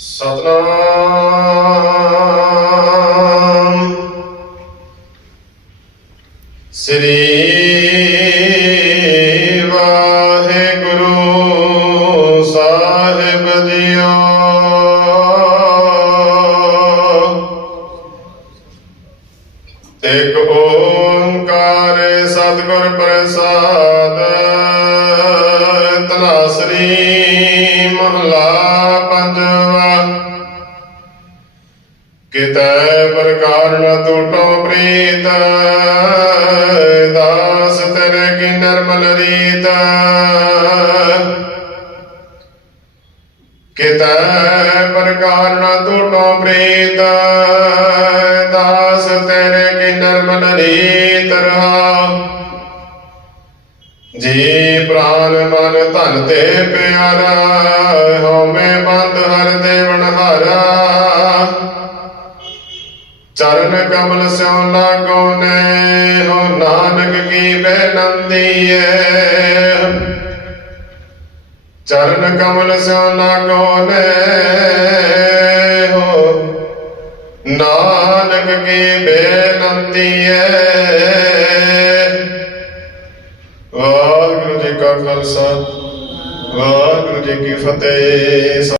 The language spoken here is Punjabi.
ਸਤਨਾਮ। ਸ੍ਰੀ ਵਾਹਿਗੁਰੂ ਸਾਹਿਬ ਜੀਓ ਇੱਕ ਓੰਕਾਰ ਸਤਿਗੁਰ ਪ੍ਰਸਾਦ ਤਨਾਸਰੀ ਮਹਲਾ ਪੰਜਵਾ ਕਿਤੈ ਪ੍ਰਕਾਰ ਨ ਟੂਟੋ ਪ੍ਰੀਤ, ਦਾਸ ਤੇਰੇ ਕੀ ਨਿਰਮਲ ਰੀਤ। ਕਿਤੈ ਪ੍ਰਕਾਰ ਨ ਟੂਟੋ ਪ੍ਰੀਤ, ਦਾਸ ਤੇਰੇ ਕੀ ਨਿਰਮਲ ਰੀਤ ਰਹਾ। ਜੀ ਪ੍ਰਾਨ ਮਨ ਧਨ ਤੇ ਪਿਆਰਾ, ਹਉਮੈ ਬੰਦ ਹਰ ਦੇਵਨ ਹਾਰਾ। ਚਰਨ ਕਮਲ ਸਿਉ ਲਾਗੋ ਨੇ ਹੋ ਨਾਨਕ ਕੀ ਬੇਨੰਦੀ ਏ? ਚਰਨ ਕਮਲ ਸਿਉ ਲਾਗੋ ਨੇ ਹੋ ਨਾਨਕ ਕੀ ਬੇਨੰਦੀ ਏ? ਵਾਹਿਗੁਰੂ ਜੀ ਕਾ ਖਾਲਸਾ, ਵਾਹਿਗੁਰੂ ਜੀ ਕੀ ਫਤਿਹ।